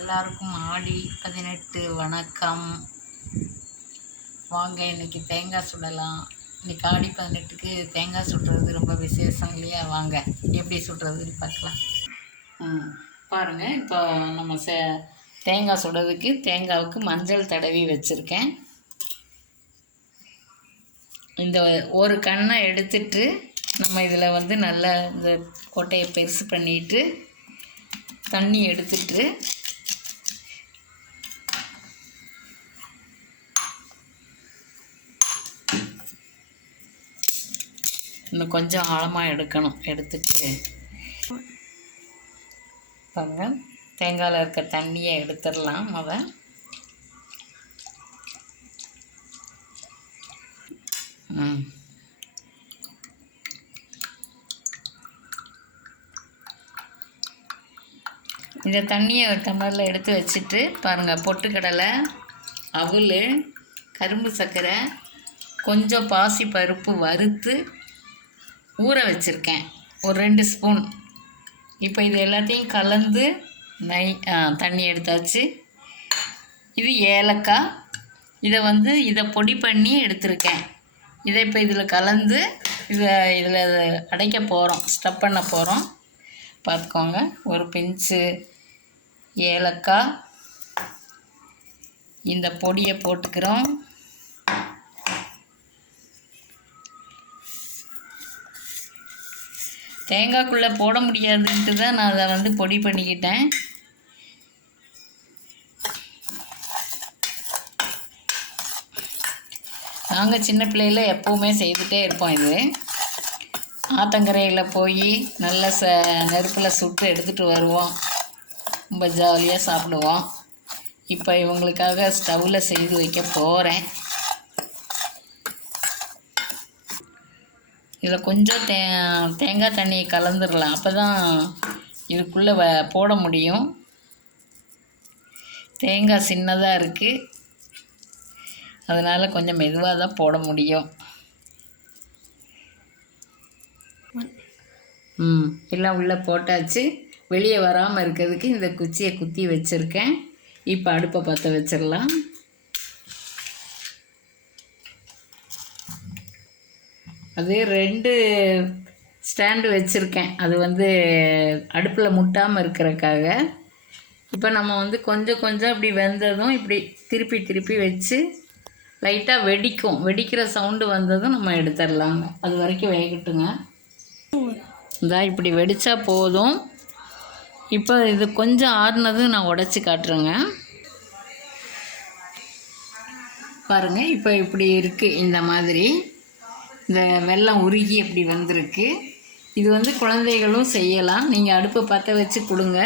எல்லாருக்கும் ஆடி 18 வணக்கம். வாங்க இன்றைக்கி தேங்காய் சுடலாம். இன்றைக்கி ஆடி 18க்கு தேங்காய் சுடுறது ரொம்ப விசேஷம் இல்லையா? வாங்க எப்படி சுடுறதுன்னு பார்க்கலாம். பாருங்கள், இப்போ நம்ம தேங்காய் சுடுறதுக்கு தேங்காவுக்கு மஞ்சள் தடவி வச்சுருக்கேன். இந்த ஒரு கண்ணை எடுத்துட்டு நம்ம இதில் வந்து நல்லா இந்த கொட்டையை பெருசு பண்ணிட்டு தண்ணி எடுத்துட்டு இன்னும் கொஞ்சம் ஆழமாக எடுக்கணும். எடுத்துட்டு பாருங்க, தேங்காயில் இருக்க தண்ணியை எடுத்துடலாம். இந்த தண்ணியை ஒரு டம்ளரில் எடுத்து வச்சுட்டு பாருங்கள், பொட்டுக்கடலை, அவுள், கரும்பு சர்க்கரை, கொஞ்சம் பாசி பருப்பு வறுத்து ஊற வச்சுருக்கேன், ஒரு 2 ஸ்பூன். இப்போ இது எல்லாத்தையும் கலந்து தண்ணி எடுத்தாச்சு. இது ஏலக்காய், இதை பொடி பண்ணி எடுத்திருக்கேன். இதை இப்போ இதில் கலந்து இதில் அடைக்க போகிறோம், ஸ்டப் பண்ண போகிறோம். பார்த்துக்கோங்க, ஒரு பிஞ்சு ஏலக்காய், இந்த பொடியை போட்டுக்கிறோம். தேங்காய்க்குள்ளே போட முடியாதுன்ட்டு தான் நான் அதை பொடி பண்ணிக்கிட்டேன். நாங்கள் சின்ன பிள்ளையில் எப்போவுமே செய்துகிட்டே இருப்போம். இது ஆத்தங்கரையில் போய் நல்ல நெருப்பில் சுட்டு எடுத்துகிட்டு வருவோம். ரொம்ப ஜாலியாக சாப்பிடுவோம். இப்போ இவங்களுக்காக ஸ்டவ்வில் செய்து வைக்க போகிறேன். இதில் கொஞ்சம் தேங்காய் தண்ணியை கலந்துடலாம், அப்போ தான் இதுக்குள்ளே போட முடியும். தேங்காய் சின்னதாக இருக்குது, அதனால் கொஞ்சம் மெதுவாக தான் போட முடியும். எல்லாம் உள்ளே போட்டாச்சு. வெளியே வராமல் இருக்கிறதுக்கு இந்த குச்சியை குத்தி வச்சுருக்கேன். இப்போ அடுப்பை பற்ற வச்சிடலாம். அது 2 ஸ்டாண்டு வச்சுருக்கேன், அது அடுப்பில் முட்டாமல் இருக்கிறக்காக. இப்போ நம்ம கொஞ்சம் கொஞ்சம் இப்படி வெந்ததும் இப்படி திருப்பி திருப்பி வச்சு லைட்டாக வெடிக்கிற சவுண்டு வந்ததும் நம்ம எடுத்துடலாங்க. அது வரைக்கும் வேகட்டுங்க. இப்படி வெடித்தா போதும். இப்போ இது கொஞ்சம் ஆறுனதும் நான் உடச்சி காட்டுறேங்க. பாருங்கள், இப்போ இப்படி இருக்குது. இந்த மாதிரி இந்த வெல்லம் உருகி எப்படி வந்திருக்கு. இது குழந்தைகளும் செய்யலாம். நீங்கள் அடுப்பை பற்ற வச்சு கொடுங்க.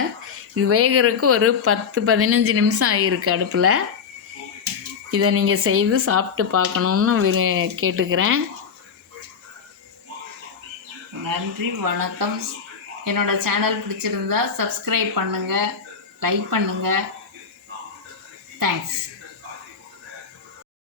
இது வேகிறதுக்கு ஒரு 10-15 நிமிஷம் ஆகிருக்கு அடுப்பில். இதை நீங்கள் செய்து சாப்பிட்டு பார்க்கணுன்னு கேட்டுக்கிறேன். நன்றி, வணக்கம். என்னோடய சேனல் பிடிச்சிருந்தா சப்ஸ்கிரைப் பண்ணுங்கள், லைக் பண்ணுங்கள். தேங்க்ஸ்.